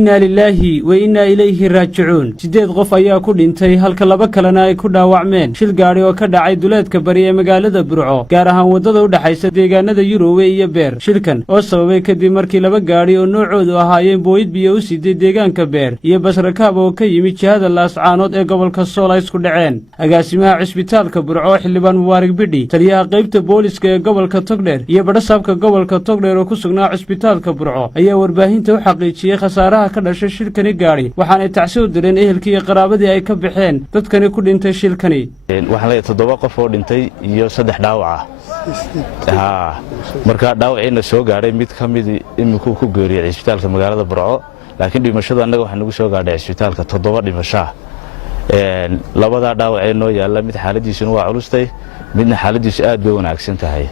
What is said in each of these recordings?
إنا لله وإنا إليه راجعون سيديد qof ayaa ku dhintay halka laba kalena ay ku dhaawacmeen shil gaari oo ka dhacay duleedka bari ee magaalada Burco gaar ahaan wadada u dhaxaysa deegaanada Yurowe iyo Beer shilkan oo sababay kadib markii laba gaari oo noocoodu ahaayeen booyid biyo u siday deegaanka Beer iyo basrakaab oo ka yimid jihada Laascaanood ee gobolka Sool ay isku dhaceen agaasimaha cisbitaalka Burco xildhibaan Mubaarak Bidhi taliyaha qaybta booliska ee gobolka Togdheer iyo badhasaabka gobolka Togdheer oo ku sugnaa cisbitaalka Burco ayaa warbaahinta u xaqiijiyay khasaaraha ka dhashay shilkani gaari waxaana tacsoo direen ehelkii iyo qaraabadii ay ka baxeen dadkani ku dhintay shilkani waxaan leeyahay 7 qof oo dhintay iyo 3 dhaawac ah marka dhaawacina soo gaaray mid ka mid iminku ku geeriyay cisbitaalka magaalada Burco laakiin dhimashada anaga waxa nagu soo gaadhay cisbitaalka 7 dhimasho labada dhaawac ee noo yaala mid xaaladiisu waa culustay midna xaaladiisu aad bay wanaagsan tahay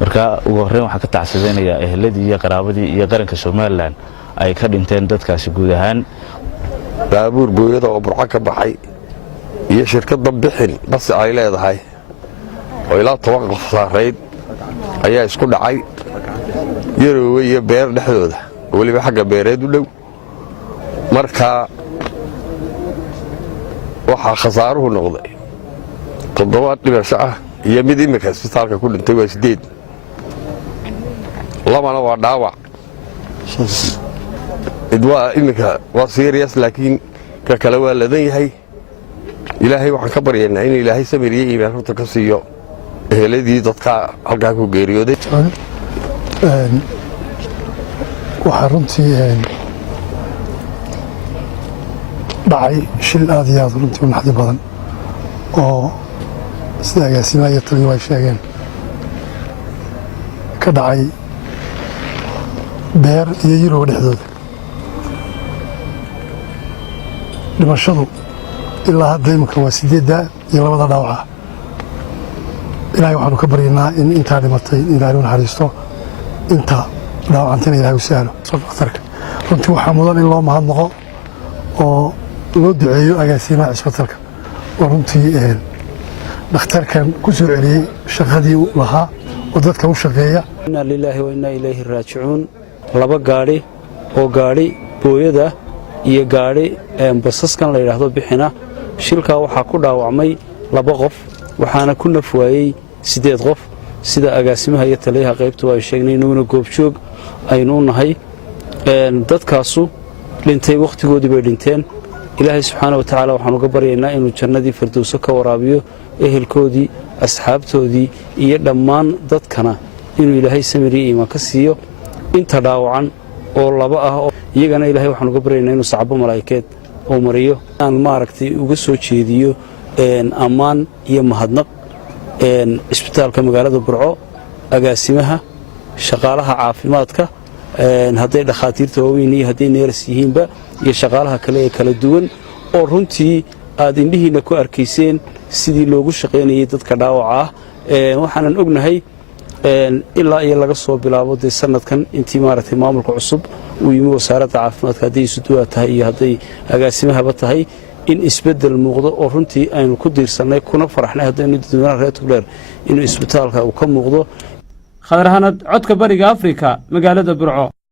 marka ugu horreyn waxa ka tacsadeenaya eheladii iyo qaraabadii iyo qaranka Soomaaliland ay ka dhinteen dadkaasi guud ahaan baabuur booyada oo Burco ka baxay iyo shirkadda bixin bas ay leedahay oo ilaa 10 qof saareed ayaa isku dhacay Yurowe iyo Beer dhexdooda waliba xagga beereed u dhow marka waxa khasaaruhu noqday 7 dhimasho ah iyo mid imika isbitaalka ku dhintay waa 8 labana waa dhaawac idwaa imika waa serious laakiin ka kala waa ladan yahay ilaahay waxaan ka baryaynaa in ilaahay samiriye iimaan runta ka siiyo eheladii dadka halkaa ku geeriyooday waxaa runtii dhacay shil aad iyo aad runtii u naxdi badan oo sida agaasimaha iyo taliyo ay sheegeen ka dhacay Beer iyo Yurowe dhexdooda dhimashadu ilaa hadda imika waa 8 iyo labada dhaawac ilaahay waxaanu ka baryaynaa in inta dhimatay ilaahay u naxariisto inta dhaawacantana ilaahay u sahlo dhakhtarka runtii waxaa mudan in loo mahadnaqo oo loo duceeyo agaasimaha cisbitaalka oo runtii dhakhtarkan ku soo celiyay shaqadii uu lahaa oo dadka u shaqeeya inna lillahi wa inna ilayhi raaji'uun laba gaari oo gaari booyada iyo gaari basaskan la yiraahdo bixina shilka waxa ku dhaawacmay 2 qof waxaana ku nafwaayay 8 qof sida agaasimaha iyo taliyaha qaybtu ay sheegnay inuu goobjoog aynu nahay dadkaasu dhintay waqtigoodii bay dhinteen ilaahay subxaanahu wa ta'aala waxaanu ka baryaynaa inuu jannadii firdawso ka waraabiyo ehelkoodii asxaabtoodii iyo dhammaan dadkana inuu ilaahay samiriye iimaan ka siiyo inta dhaawacan oo laba ah iyagana ilaahay waxaanu ka baryaynaa inuu sacabo malaa'ikeed oo mariyo aan maaragtay uga soo jeediyo ammaan iyo mahadnaq cisbitaalka magaalada Burco agaasimaha shaqaalaha caafimaadka hadday dhakhaatiirta waaweyn iyo hadday neers yihiinba iyo shaqaalaha kale ee kala duwan oo runtii aad indhihiina ku arkayseen sidii loogu shaqeynayay dadka dhaawaca ah waxaanan ognahay ilaa iyo laga soo bilaabo sanadkan intii maaragtay maamulka cusub uu yimi wasaaradda caafimaadka hadday isuduwa tahay iyo hadday agaasimahaba tahay in isbedel muuqdo oo runtii aynu ku diirsanay kuna faraxnay haddaynu dadweynaha reer Togdheer inuu isbitaalka uu ka muuqdo Khadar Hanad codka bariga Afrika magaalada Burco